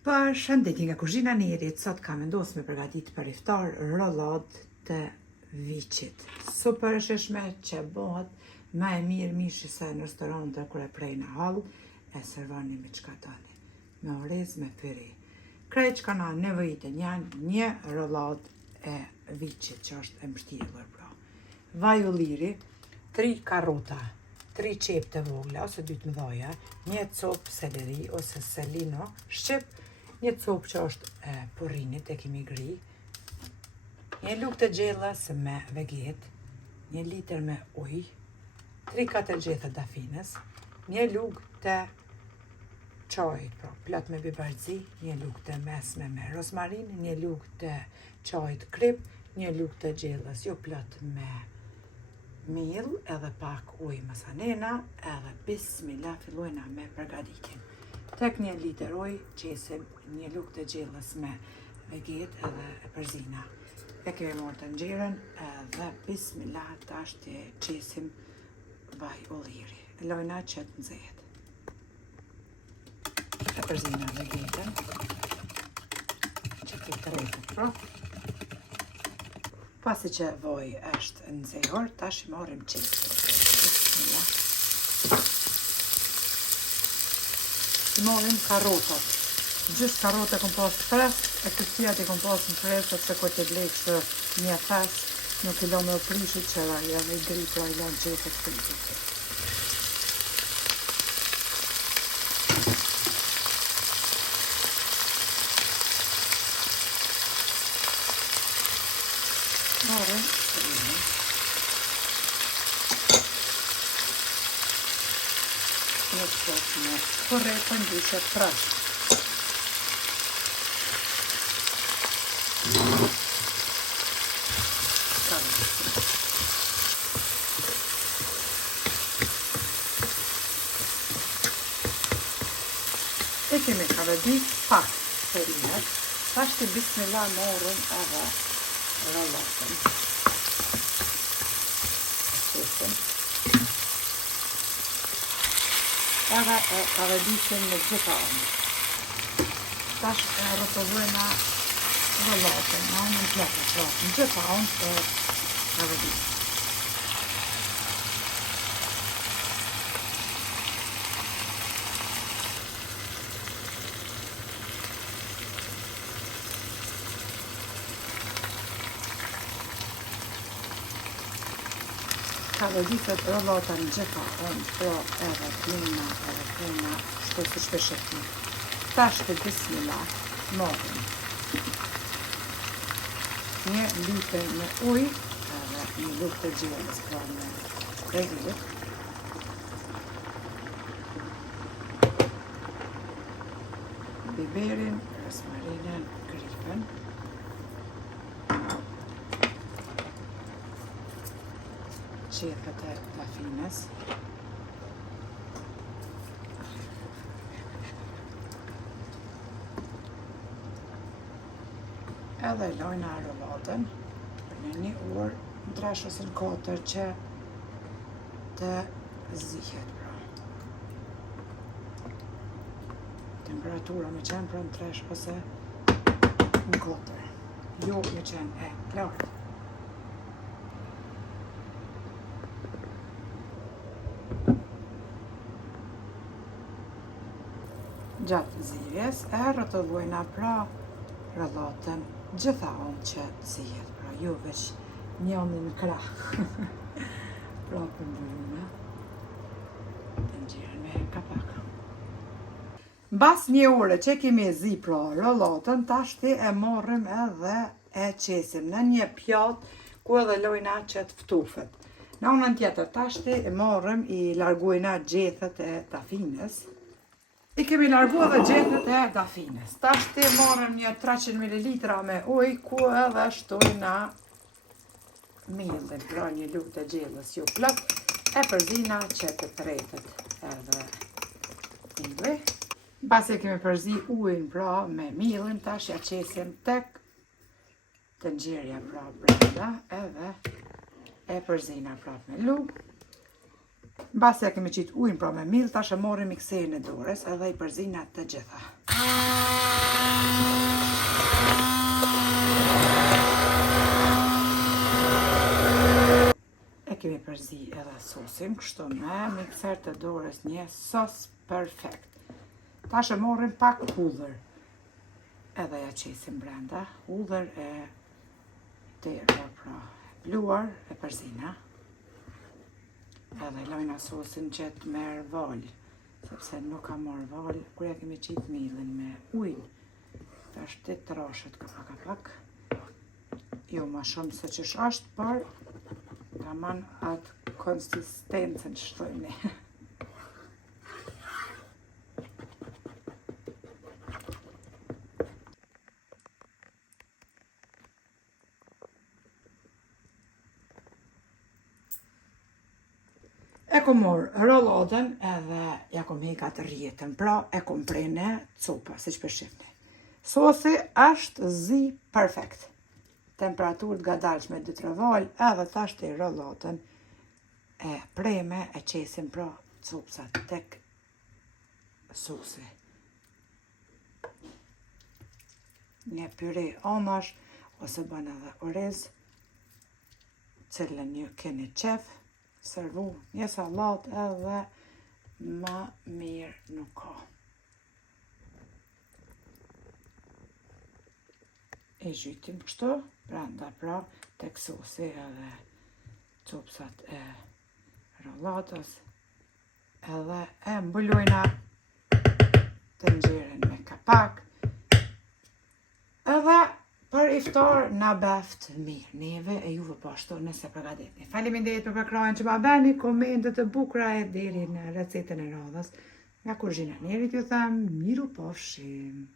Për shëndetje nga kuzhina Nerit, sot kam vendosur me përgatit për iftar rollat të viçit. Super e shishme që bëhet më e mirë mishi se në restorante kur e prej në hall, e servoni me çka tani, me orez, me pyre. Krejt që kanë nevojitën janë një rollat e viçit që është e mbështjellur pra. Vaj ulliri, 3 karrota, 3 qep të vogla ose 2 të mëdha, një copë seleri ose selino shqip, një copë që është porrinit e kemi gri, një lugë të gjellës me veget, 1 litër me ujë, 3-4 gjethe dafines, një lugë të çajit, pra plot me biberzi, një lugë të mesme me rozmarin, një lugë të çajit krip, një lugë të gjellës jo plot me miell, edhe pak ujë masanena, edhe bismillah fillojna me përgatitjen. Tek 1 litër ujë qesim 1 lugë të gjellës me veget edhe e përzina. E kemi marrë të nxjerrën edhe bismillah tash të qesim vaj ulliri. Lojna që të nxehet. E përzina vegetën që të tërheqet pra. Pasi që vaj është nxehur, tash i marrim qesim. Bismillah. I marrim karrotat. Gjysë karrote kom pasë fresk, e këtësijat i kom pasë në fresk, sepse kur t'i blej kështë një fes, nuk i lo me u prishit që i edhe i gri, pra i lo në gjetët prishit. Marrim selimin. Një qëtë me korrekën dyshet fresk. E kemi kavedit pak ferinet, tash të bismillah morëm edhe rollatën. Edhe e kaveditin në gjitha anë. Tash e rrotullojna rollatën, në anën tjetër, pra në gjitha anë e kaveditin. Kaveditet rollata në gjitha anë, pra edhe plena, shto si shpeshekni. Tash të bismillah, marrim 1 litër me ujë, edhe 1 lugë të gjellës, pra me veget. Biberin, rozmarinin, kripën. Qepët e dafines. Edhe lojna rollatën në 1 orë, në 3 ose në 4 që të zihet pra. Temperatura me qenë pra në 3 ose në 4. Jo me qenë e lartë. Gjatë zirjes, e rrotullojna pra rollatën gjitha anë që të zihet, pra jo veç njëni në krah. Pra për ndërruna, të nxjerrën me kapak. Mbas 1 ore që kemi zi pra rollatën, tashti e marrim edhe e qesim në një pjatë ku edhe lojna që të ftufet. Në anën tjetër, tashti e marrim i largojna gjethet e dafines. I kemi largu edhe gjethet e dafines. Tashti marrim një 300 ml me ujë, ku edhe shtojna miellin, pra 1 lugë të gjellës jo plot, e përzina që të tërheqet edhe mielli. Pasi kemi përzi ujin pra me miellin, tash ja qesim tek të nxjerrja pra brenda, edhe e përzina prap me lugë. Mbasi ja kemi qitë ujnë pra me mill, tash e morrim mikserin e dorës edhe i përzina të gjitha. E kemi përzi edhe sosin, kështu me mikser të dorës një sos perfekt. Tash e morrim pak hudhër. Edhe ja qesim brenda. Hudhër e terë, pra bluar e përzina. Edhe lojna sosin që të merë val, sepse nuk ka marrë val, kur ja kemi qitë millin me ujnë. Tash të trashët kapak. Jo ma shumë se që është, por taman atë konsistencën shtojni. E kom morë rolladën edhe ja kom hekat rjetën, pra e kom prene copa, si që përshifni. Sosi është zi perfekt. Temperaturët gadalshme 2-3 val, edhe tash të rolladën e preme e qesim pra copsat tek sosi. Një pyre amash, ose bën edhe oriz, cilën ju keni qef, servu një salat edhe ma mirë nuk ka. E zhytim kështu, brenda pra, tek sosi edhe copsat e rollatës, edhe e mbulojna tenxherin me kapak, edhe për iftar na beft mirë, neve e juve po ashtu nëse përgatitni. Faleminderit për përkrahjen që ma bëni, komentet e bukura e deri në recetën e radhës. Nga Kuzhina e Nerit ju them, miru pafshim.